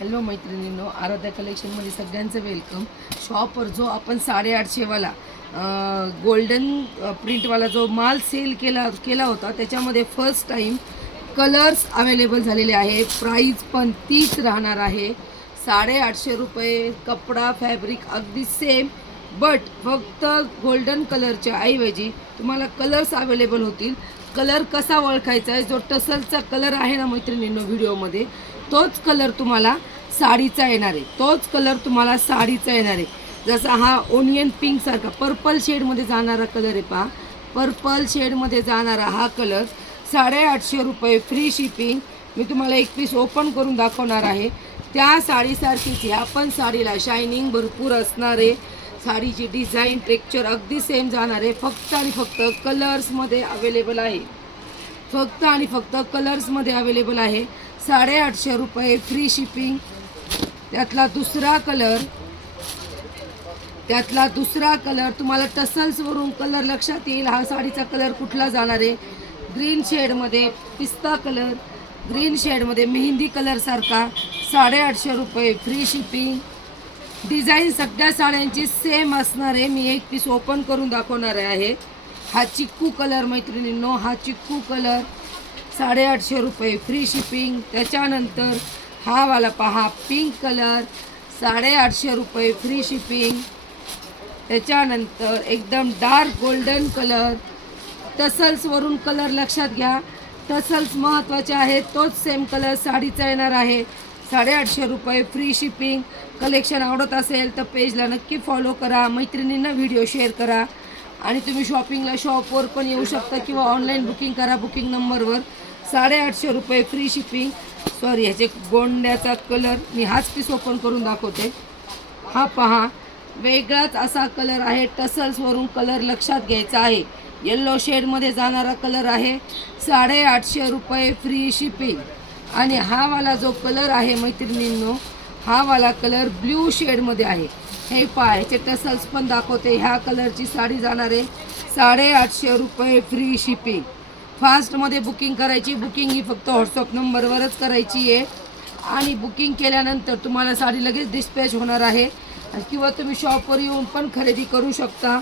Hello मैत्रिणींनो, आराध्या कलेक्शनमध्ये सगळ्यांचं welcome. शॉपवर जो आपण 850 वाला गोल्डन प्रिंटवाला जो माल सेल केला होता त्याच्यामध्ये फर्स्ट टाईम कलर्स अवेलेबल झालेले आहे. प्राईस पण तीच राहणार आहे, 850 रुपये. कपडा फॅब्रिक अगदी सेम, बट फक्त गोल्डन कलरच्या ऐवजी तुम्हाला कलर्स अवेलेबल होतील. कलर कसा ओळखायचा आहे, जो टसलचा कलर आहे ना मैत्रिणींनो व्हिडिओमध्ये, तोच कलर तुम्हाला साडीचा येणार आहे. तोच कलर तुम्हाला साडीचा येणार आहे. जसा हा ओनियन पिंक सारखा पर्पल शेडमध्ये जाणारा कलर आहे पहा. पर्पल शेडमध्ये जाणारा हा कलर 850 रुपये फ्री शिपिंग. मी तुम्हाला एक पीस ओपन करून दाखवणार आहे. त्या साडीसारखीच ह्या पण साडीला शायनिंग भरपूर असणार आहे. साडीची डिझाईन टेक्स्चर अगदी सेम जाणार आहे. फक्त आणि फक्त कलर्समध्ये अवेलेबल आहे. फक्त आणि फक्त कलर्समध्ये अवेलेबल आहे. 850 रुपये फ्री शिपिंग. त्यातला दुसरा कलर तुम्हाला टसल्सवरून कलर लक्षात येईल. हा साडीचा कलर कुठला जाणार आहे, ग्रीन शेडमध्ये, पिस्ता कलर ग्रीन शेडमध्ये मेहंदी कलरसारखा. 850 रुपये फ्री शिपिंग. डिझाईन सगळ्या साड्यांची सेम असणार आहे. मी एक पीस ओपन करून दाखवणार आहे. हा चिक्कू कलर मैत्रिणींनो, हा चिक्कू कलर 850 रुपये फ्री शिपिंग. त्याच्यानंतर हा वाला पहा पिंक कलर 850 रुपये फ्री शिपिंग. त्याच्यानंतर एकदम डार्क गोल्डन कलर, टसल्सवरून कलर लक्षात घ्या. टसल्स महत्त्वाचे आहेत. तोच सेम कलर साडीचा येणार आहे. 850 रुपये फ्री शिपिंग. कलेक्शन आवडत असेल तर पेजला नक्की फॉलो करा. मैत्रिणींना व्हिडिओ शेअर करा. आणि तुम्ही शॉपिंगला शॉपवर पण येऊ शकता किंवा ऑनलाईन बुकिंग करा बुकिंग नंबरवर. 850 रुपये फ्री शिपिंग. सॉरी, ह्याचे गोंड्याचा कलर मी हाच पीस ओपन करून दाखवते. हा पहा, वेगळाच असा कलर आहे. टसल्सवरून कलर लक्षात घ्यायचा आहे. येल्लो शेडमध्ये जाणारा कलर आहे. 850 रुपये फ्री शिपिंग. आणि हा वाला जो कलर आहे मैत्रिणींनो, हा वाला कलर ब्ल्यू शेडमध्ये आहे. हे पहा, ह्याचे टसल्स पण दाखवते. ह्या कलरची साडी जाणार आहे 850 रुपये फ्री शिपिंग. फास्टमध्ये बुकिंग करायची. बुकिंग ही फक्त व्हॉट्सअप नंबरवरच करायची आहे. आणि बुकिंग केल्यानंतर तुम्हाला साडी लगेच डिस्पॅच होणार आहे. किंवा तुम्ही शॉपवर येऊन पण खरेदी करू शकता.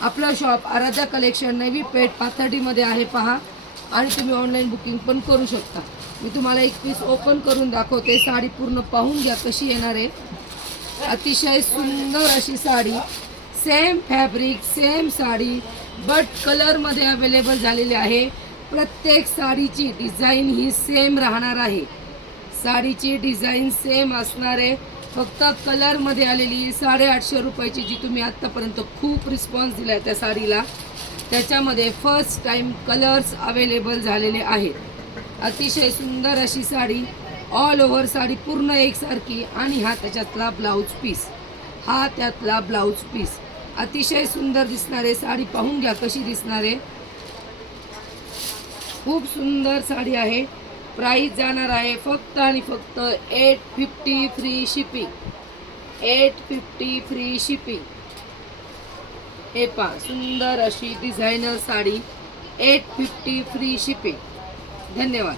आपलं शॉप आराध्या कलेक्शन नवी पेठ पाथर्डीमध्ये आहे पहा. आणि तुम्ही ऑनलाईन बुकिंग पण करू शकता. मी तुम्हाला एक पीस ओपन करून दाखवते. साडी पूर्ण पाहून घ्या कशी येणार आहे. अतिशय सुंदर अशी sari, same fabric same sari, but कलरमध्ये अवेलेबल झालेली आहे. प्रत्येक साडीची डिझाईन ही सेम राहणार आहे. साडीची डिझाईन सेम असणार आहे. फक्त कलरमध्ये आलेली 850 रुपयाची जी तुम्ही आत्तापर्यंत खूप रिस्पॉन्स दिला आहे त्या साडीला, त्याच्यामध्ये फर्स्ट टाईम कलर्स अवेलेबल झालेले आहेत. अतिशय सुंदर अशी साडी, ऑल ओव्हर साडी पूर्ण एकसारखी. आणि हा त्याच्यातला ब्लाऊज पीस, हा त्यातला ब्लाऊज पीस अतिशय सुंदर दिसणार आहे. साडी पाहून घ्या कशी दिसणार आहे. खूप सुंदर साडी आहे. प्राईस जाणार आहे फक्त आणि फक्त 850 फ्री शिपिंग. 850 free shipping. हे पहा, सुंदर अशी डिझायनर साडी 850 फ्री शिपिंग. धन्यवाद.